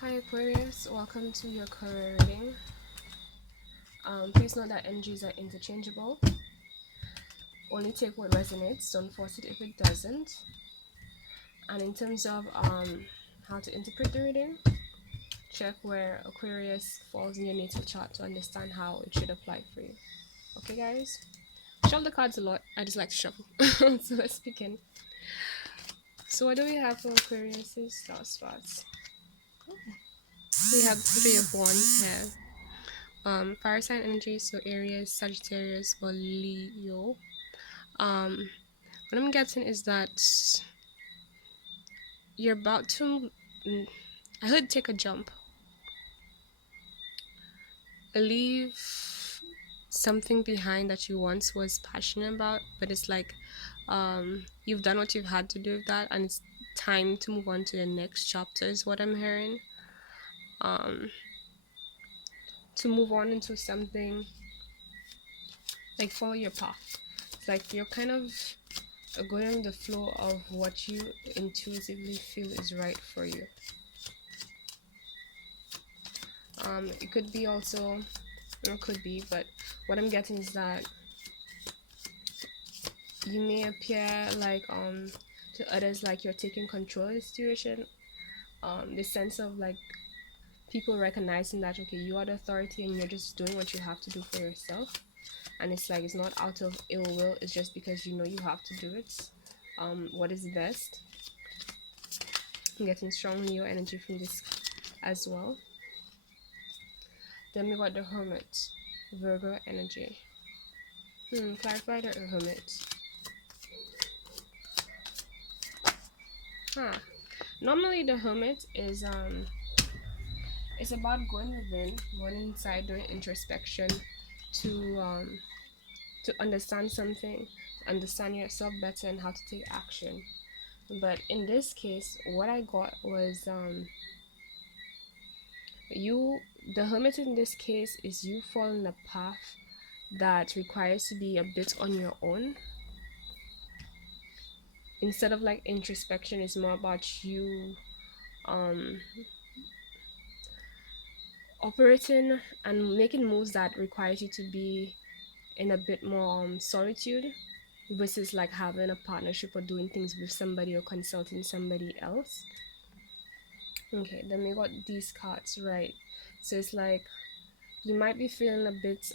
Hi Aquarius, welcome to your career reading. Please note that energies are interchangeable. Only take what resonates, don't force it if it doesn't. And in terms of how to interpret the reading, check where Aquarius falls in your natal chart to understand how it should apply for you. Okay guys? Shuffle the cards a lot, I just like to shuffle. So let's begin. So what do we have for Aquarius's star spots? We have Three of Wands here. Fire sign energy, so Aries, Sagittarius, or Leo. What I'm getting is that you're about to, I heard, take a jump, leave something behind that you once was passionate about, but it's like you've done what you've had to do with that, and it's time to move on to the next chapter is what I'm hearing. To move on into something, like follow your path. It's like you're kind of going on the flow of what you intuitively feel is right for you. It could be also, or could be, but what I'm getting is that you may appear like to others like you're taking control of the situation. The sense of like people recognizing that okay, you are the authority and you're just doing what you have to do for yourself, and it's like it's not out of ill will, it's just because you know you have to do it. What is best. I'm getting strong Leo energy from this as well. Then we got the Hermit, Virgo energy. Clarify the Hermit. Normally the Hermit is it's about going within, going inside, doing introspection to understand something, to understand yourself better and how to take action. But in this case, what I got was the Hermit in this case is you following a path that requires to be a bit on your own. Instead of like introspection, it's more about you operating and making moves that requires you to be in a bit more solitude versus like having a partnership or doing things with somebody or consulting somebody else. Okay, then we got these cards, right? So it's like you might be feeling a bit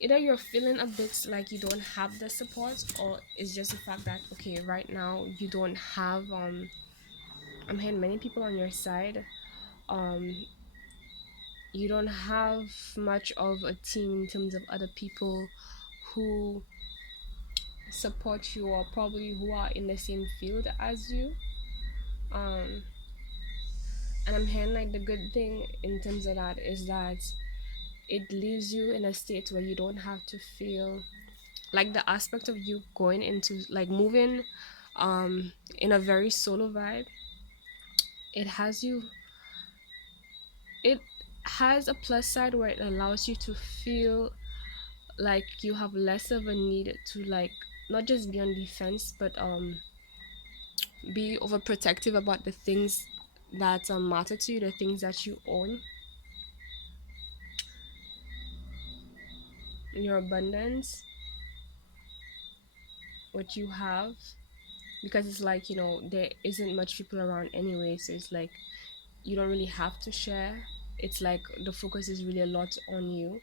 either you're feeling a bit like you don't have the support, or it's just the fact that okay, right now you don't have I'm hearing many people on your side. You don't have much of a team in terms of other people who support you or probably who are in the same field as you. And I'm hearing like the good thing in terms of that is that it leaves you in a state where you don't have to feel like the aspect of you going into like moving in a very solo vibe. It has you, it has a plus side where it allows you to feel like you have less of a need to like not just be on defense but be overprotective about the things that matter to you, the things that you own, your abundance, what you have, because it's like you know there isn't much people around anyway, so it's like you don't really have to share. It's like the focus is really a lot on you.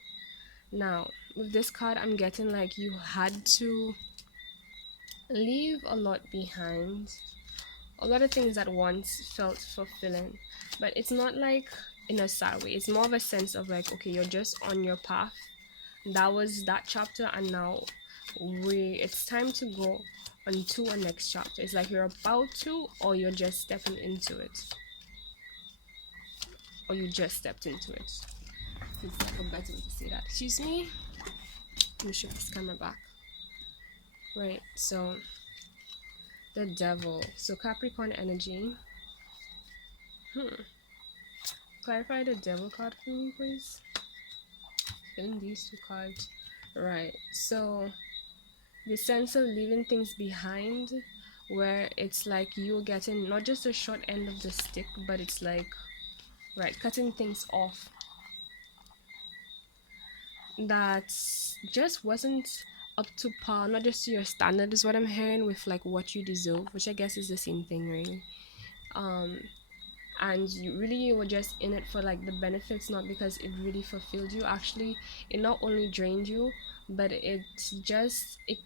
Now with this card I'm getting like you had to leave a lot behind, a lot of things that once felt fulfilling, but it's not like in a sad way. It's more of a sense of like okay, you're just on your path. That was that chapter, and now it's time to go on to a next chapter. It's like you're about to, or you're just stepping into it, or you just stepped into it. It's like a better way to say that. Excuse me, let me shift this camera back. Right, so the Devil, so Capricorn energy. Clarify the Devil card for me, please. Filling these two cards. Right, so the sense of leaving things behind where it's like you're getting not just the short end of the stick, but it's like, right, cutting things off that just wasn't up to par, not just to your standard, is what I'm hearing, with like what you deserve, which I guess is the same thing, really. um and you were just in it for like the benefits, not because it really fulfilled you. Actually, it not only drained you, but it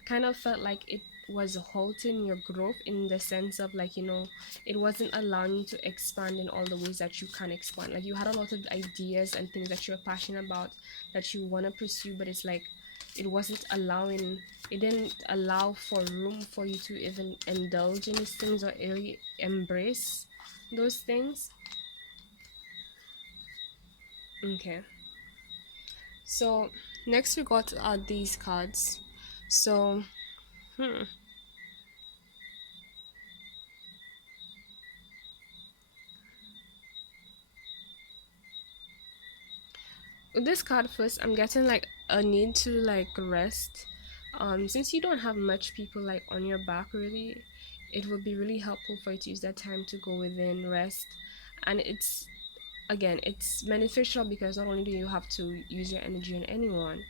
kind of felt like it was halting your growth, in the sense of like, it wasn't allowing you to expand in all the ways that you can expand. Like, you had a lot of ideas and things that you're passionate about, that you want to pursue, but it's like it didn't allow for room for you to even indulge in these things, or really embrace those things. Okay, so next we got these cards. So with this card, first I'm getting like a need to like rest. Since you don't have much people like on your back, really, it would be really helpful for you to use that time to go within, rest. And it's, again, it's beneficial because not only do you have to use your energy on anyone,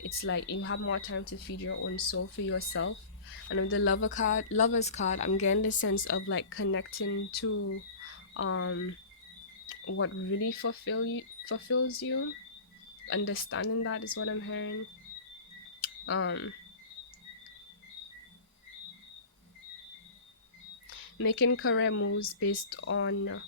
it's like you have more time to feed your own soul for yourself. And with the lovers card, I'm getting the sense of like connecting to um what really fulfills you. Understanding that is what I'm hearing. um Making career moves based on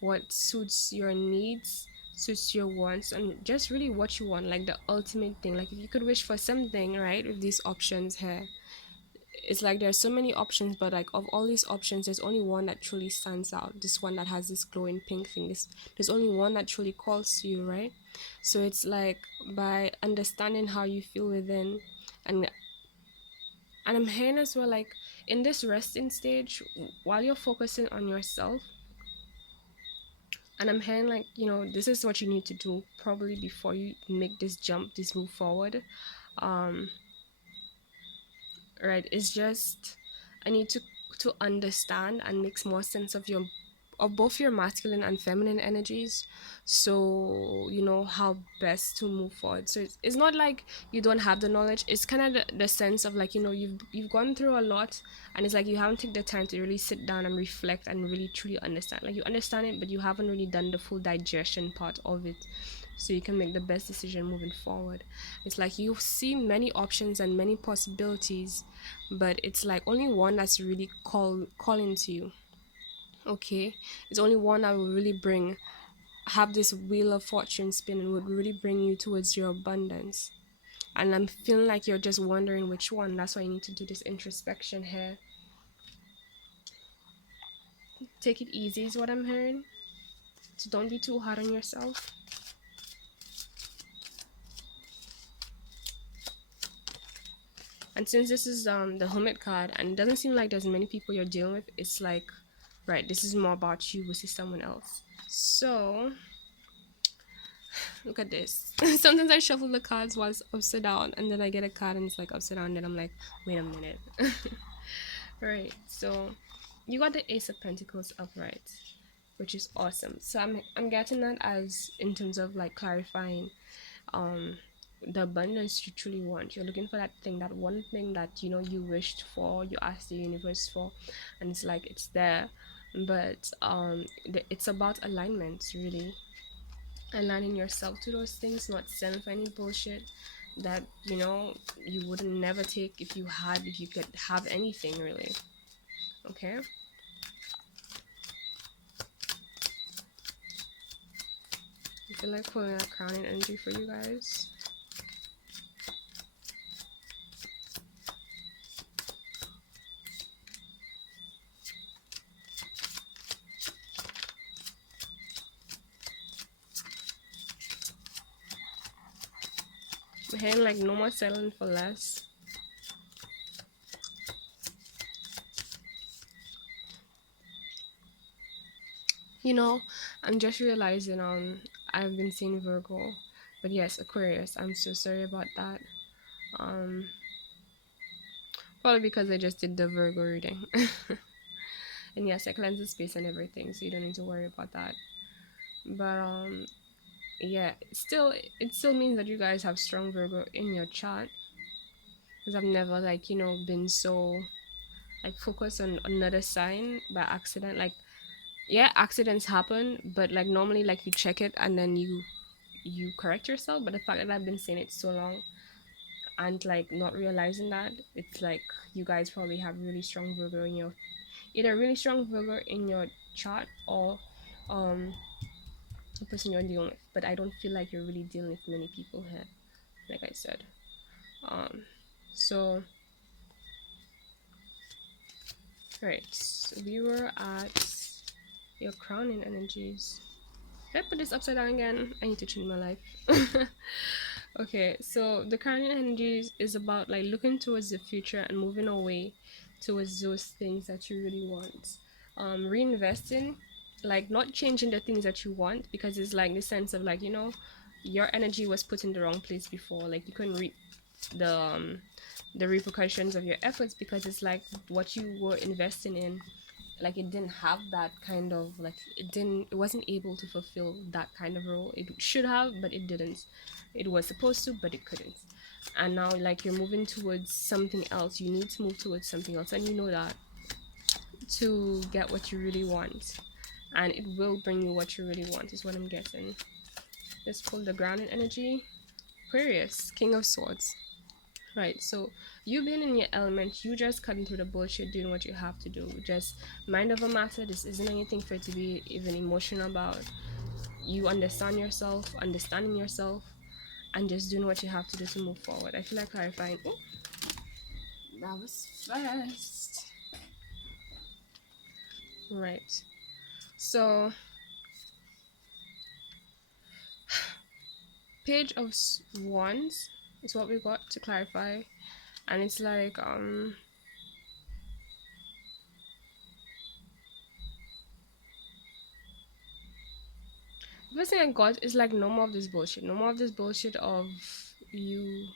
what suits your needs, suits your wants, and just really what you want, like the ultimate thing. Like, if you could wish for something, right, with these options here, it's like there's so many options, but like of all these options, there's only one that truly stands out. This one that has this glowing pink thing. There's only one that truly calls to you, right? So it's like, by understanding how you feel within, and I'm hearing as well, like, in this resting stage, while you're focusing on yourself, and I'm hearing like, this is what you need to do probably before you make this jump, this move forward. um right, it's just, I need to understand and make more sense of both your masculine and feminine energies, so you know how best to move forward. So it's not like you don't have the knowledge. It's kind of the sense of like, you've gone through a lot, and it's like you haven't taken the time to really sit down and reflect and really truly understand. Like, you understand it, but you haven't really done the full digestion part of it, so you can make the best decision moving forward. It's like you see many options and many possibilities, but it's like only one that's really calling to you. Okay, it's only one that will really have this wheel of fortune spin, and would really bring you towards your abundance. And I'm feeling like you're just wondering which one. That's why you need to do this introspection here. Take it easy is what I'm hearing, so don't be too hard on yourself. And since this is the Hermit card, and it doesn't seem like there's many people you're dealing with, it's like, right, this is more about you versus someone else. So look at this. Sometimes I shuffle the cards while it's upside down, and then I get a card and it's like upside down, and then I'm like, wait a minute. Right, so you got the Ace of Pentacles upright, which is awesome. So I'm getting that as, in terms of like clarifying um the abundance you truly want. You're looking for that thing, that one thing that you wished for, you asked the universe for, and it's like it's there. But it's about alignment, really. Aligning yourself to those things, not selling for any bullshit that you wouldn't never take if you could have anything, really. Okay, I feel like pulling a crowning energy for you guys. We're hearing like no more settling for less. I'm just realizing I've been saying Virgo, but yes, Aquarius. I'm so sorry about that. Um Probably because I just did the Virgo reading. And yes, I cleanse the space and everything, so you don't need to worry about that. But yeah, still it still means that you guys have strong Virgo in your chart. Because I've never like, been so like focused on another sign by accident. Like, yeah, accidents happen, but like normally like you check it and then you correct yourself. But the fact that I've been saying it so long and like not realizing that, it's like you guys probably have really strong Virgo in your, either really strong Virgo in your chart, or um the person you're dealing with. But I don't feel like you're really dealing with many people here, like I said. um so right, so we were at your crowning energies. Did I put this upside down again? I need to change my life. Okay, so the crowning energies is about like looking towards the future and moving away towards those things that you really want. Reinvesting, like not changing the things that you want, because it's like the sense of like, your energy was put in the wrong place before. Like you couldn't reap the repercussions of your efforts, because it's like what you were investing in, like it didn't have that kind of like, it wasn't able to fulfill that kind of role. It should have, but it didn't. It was supposed to, but it couldn't. And now like you're moving towards something else. You need to move towards something else, and you know that, to get what you really want. And it will bring you what you really want, is what I'm getting. Let's pull the grounded energy. Aquarius, King of Swords. Right, so you being in your element, you just cutting through the bullshit, doing what you have to do. Just mind over matter. This isn't anything for it to be even emotional about. You understanding yourself, and just doing what you have to do to move forward. I feel like clarifying. Oh, that was fast. Right. So, Page of Wands is what we got to clarify, and it's like the first thing I got is like no more of this bullshit. No more of this bullshit of you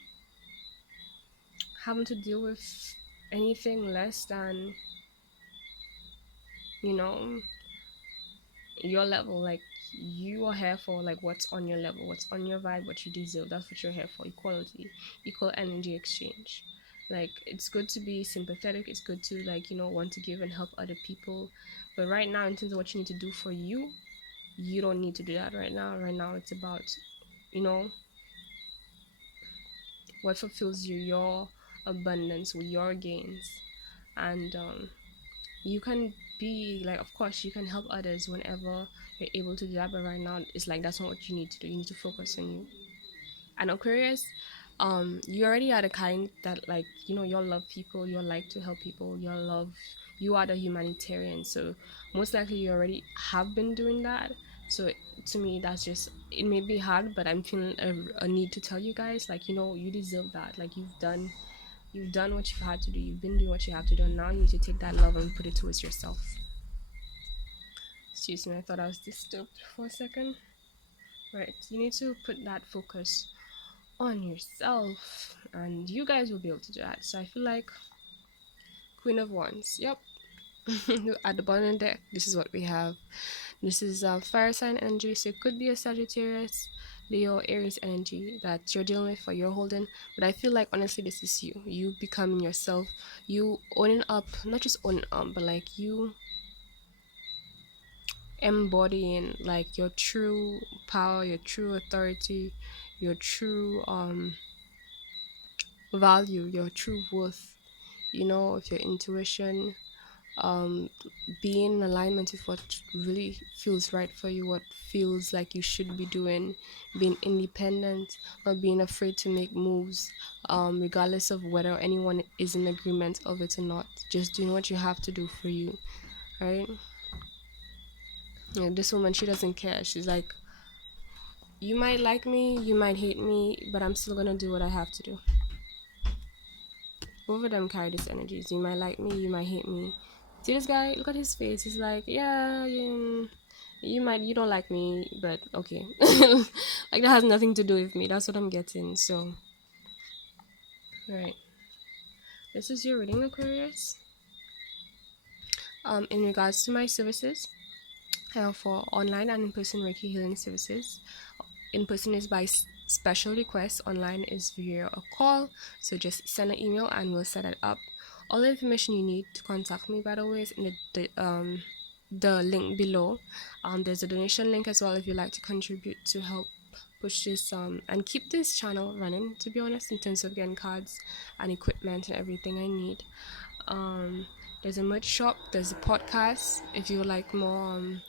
having to deal with anything less than, you know, your level. Like you are here for like what's on your level, what's on your vibe, what you deserve. That's what you're here for. Equality, equal energy exchange. Like it's good to be sympathetic, it's good to like, want to give and help other people. But right now, in terms of what you need to do for you, you don't need to do that right now. Right now it's about, you know, what fulfills you, your abundance, your gains. And you can be like, of course you can help others whenever you're able to do that, but right now it's like that's not what you need to do. You need to focus on you. And Aquarius, you already are the kind that like, you'll love people, you'll like to help people, you are the humanitarian. So most likely you already have been doing that. So to me, that's just, it may be hard, but I'm feeling a need to tell you guys, like, you deserve that. Like you've done what you've had to do, you've been doing what you have to do, and now you need to take that love and put it towards yourself. Excuse me, I thought I was disturbed for a second. Right, you need to put that focus on yourself, and you guys will be able to do that. So I feel like Queen of Wands, yep. At the bottom of the deck, this is what we have. This is fire sign energy, so it could be a Sagittarius, Leo, Aries energy that you're dealing with or you're holding. But I feel like honestly this is you becoming yourself, you owning up, not just owning up, but like you embodying like your true power, your true authority, your true value, your true worth, with your intuition, um being in alignment with what really feels right for you, what feels like you should be doing, being independent, not being afraid to make moves, regardless of whether anyone is in agreement of it or not, just doing what you have to do for you, right? Yeah, this woman, she doesn't care. She's like, you might like me, you might hate me, but I'm still gonna do what I have to do. Both of them carry this energies. You might like me, you might hate me. See this guy? Look at his face. He's like, yeah, you don't like me, but okay. Like that has nothing to do with me. That's what I'm getting. So, right. This is your reading, Aquarius. In regards to my services, I offer online and in-person Reiki healing services. In-person is by special request, online is via a call, so just send an email and we'll set it up. All the information you need to contact me, by the way, is in the link below. There's a donation link as well if you'd like to contribute to help push this and keep this channel running, to be honest, in terms of getting cards and equipment and everything I need. There's a merch shop, there's a podcast if you would like more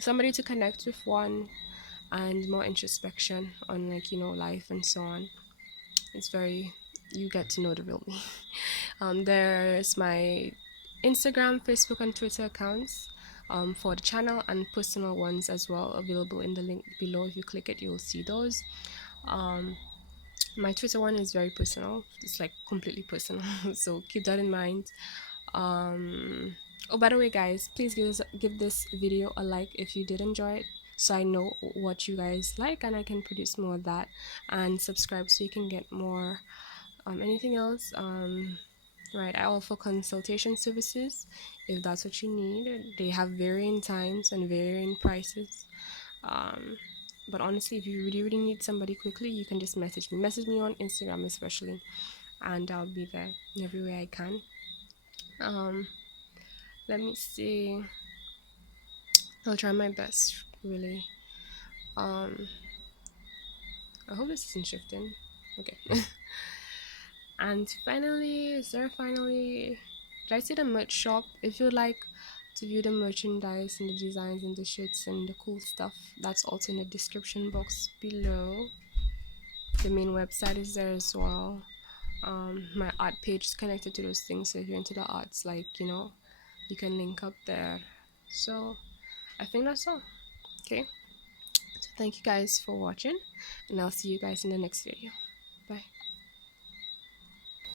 somebody to connect with, one, and more introspection on, like, life and so on. It's very, you get to know the real me. There's my Instagram, Facebook, and Twitter accounts for the channel, and personal ones as well, available in the link below. If you click it, you'll see those. My Twitter one is very personal, it's like completely personal, so keep that in mind. Oh, by the way, guys, please give this video a like if you did enjoy it, so I know what you guys like and I can produce more of that, and subscribe so you can get more. Anything else, right, I offer consultation services if that's what you need. They have varying times and varying prices. But honestly, if you really need somebody quickly, you can just message me on Instagram especially, and I'll be there in every way I can. Let me see, I'll try my best, really. I hope this isn't shifting. Okay. And finally, did I say the merch shop? If you'd like to view the merchandise and the designs and the shirts and the cool stuff, that's also in the description box below. The main website is there as well. My art page is connected to those things, so if you're into the arts, like, you can link up there. So I think that's all. Okay, so thank you guys for watching, and I'll see you guys in the next video. Bye.